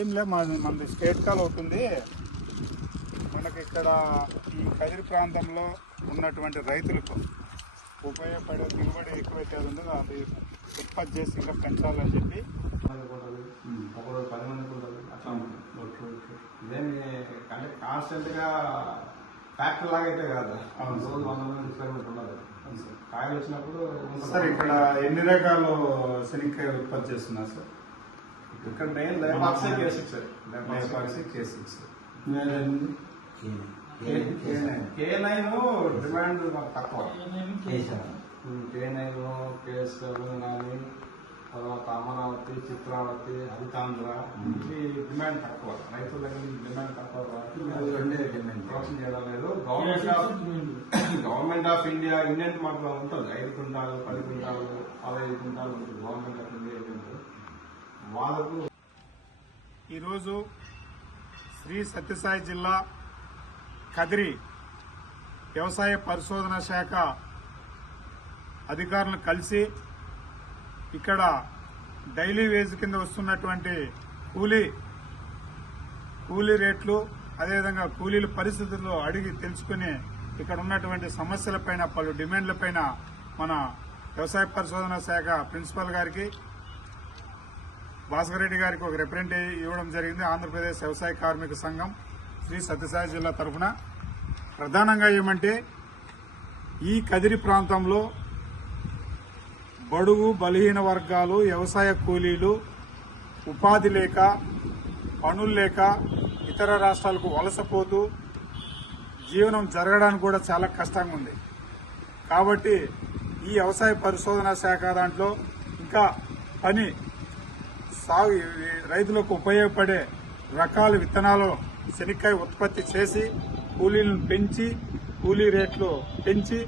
ఏం లే మనది స్టేట్ కాల్ అవుతుంది. మనకి ఇక్కడ ఈ కదిరి ప్రాంతంలో ఉన్నటువంటి రైతులకు ఉపయోగపడే దిగుబడి ఎక్కువైతే ఉందో అది ఉత్పత్తి చేసి ఇంకా పెంచాలని చెప్పి ఒకరోజు 10 మందికి ఉంటుంది అట్లా ఇదేమి అంటే కాన్స్టెంట్గా ఫ్యాక్టరీ లాగా అయితే కాదు. రోజు 100 మంది ఎక్స్పెరిమెంట్ ఉండదు. కాయలు వచ్చినప్పుడు సార్ ఇక్కడ ఎన్ని రకాలు శనక్కాయ ఉత్పత్తి చేస్తున్నారు సార్? ఇక్కడ మెయిన్ లేపాక్సీ K6 K9 డిమాండ్ తక్కువ. K9 K7 కానీ తర్వాత అమరావతి, చిత్రావతి, హరితాంధ్ర ఈ డిమాండ్ తక్కువ. రైతుల దగ్గర డిమాండ్ తక్కువ ప్రొడక్షన్ చేయడం లేదు. గవర్నమెంట్ ఆఫ్ ఇండియా ఇండియన్ మాకు ఉంటుంది. 5 క్వింటాలు 10 క్వింటాలు 15 క్వింటాలు ఉంటుంది. గవర్నమెంట్ ఆఫ్ ఇండియా వాళ్ళకు. ఈరోజు శ్రీ సత్యసాయి జిల్లా కదిరి వ్యవసాయ పరిశోధన శాఖ అధికారులను కలిసి ఇక్కడ డైలీ వేజ్ కింద వస్తున్నటువంటి కూలీ రేట్లు, అదేవిధంగా కూలీల పరిస్థితుల్లో అడిగి తెలుసుకుని ఇక్కడ ఉన్నటువంటి సమస్యలపైన, పలు డిమాండ్లపైన మన వ్యవసాయ పరిశోధన శాఖ ప్రిన్సిపల్ గారికి, భాస్కర్ రెడ్డి గారికి ఒక రిప్రజెంటేటివ్ ఇవ్వడం జరిగింది. ఆంధ్రప్రదేశ్ వ్యవసాయ కార్మిక సంఘం శ్రీ సత్యసాయి జిల్లా తరఫున ప్రధానంగా ఏమంటే ఈ కదిరి ప్రాంతంలో బడుగు బలహీన వర్గాలు, వ్యవసాయ కూలీలు ఉపాధి లేక, పనులు లేక ఇతర రాష్ట్రాలకు వలసపోతూ జీవనం జరగడానికి కూడా చాలా కష్టంగా ఉంది. కాబట్టి ఈ వ్యవసాయ పరిశోధన శాఖ దాంట్లో ఇంకా పని సాగు రైతులకు ఉపయోగపడే రకాల విత్తనాలు శనక్కాయ ఉత్పత్తి చేసి కూలీలను పెంచి, కూలీ రేట్లు పెంచి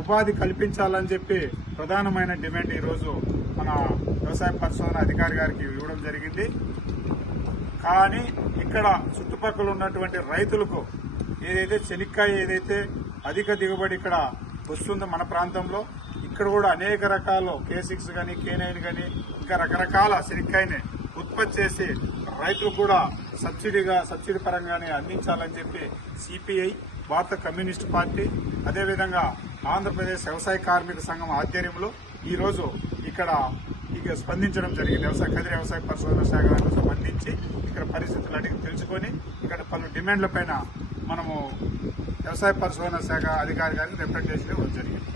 ఉపాధి కల్పించాలని చెప్పి ప్రధానమైన డిమాండ్ ఈరోజు మన వ్యవసాయ పరిశోధన అధికారి గారికి ఇవ్వడం జరిగింది. కానీ ఇక్కడ చుట్టుపక్కల ఉన్నటువంటి రైతులకు ఏదైతే శనక్కాయ ఏదైతే అధిక దిగుబడి ఇక్కడ వస్తుందో మన ప్రాంతంలో, ఇక్కడ కూడా అనేక రకాల K6 కానీ K9 కానీ ఇంకా రకరకాల శనక్కాయని ఉత్పత్తి చేసి రైతులకు కూడా సబ్సిడీ పరంగానే అందించాలని చెప్పి సిపిఐ, భారత కమ్యూనిస్టు పార్టీ, అదేవిధంగా ఆంధ్రప్రదేశ్ వ్యవసాయ కార్మిక సంఘం ఆధ్వర్యంలో ఈరోజు ఇక్కడ స్పందించడం జరిగింది. కదిరి వ్యవసాయ పరిశోధన శాఖ స్పందించి ఇక్కడ పరిస్థితులు అడిగి తెలుసుకొని ఇక్కడ పలు డిమాండ్లపైన మనము వ్యవసాయ పరిశోధన శాఖ అధికారి గారికి రిప్రజెంటేషన్ ఇవ్వడం జరిగింది.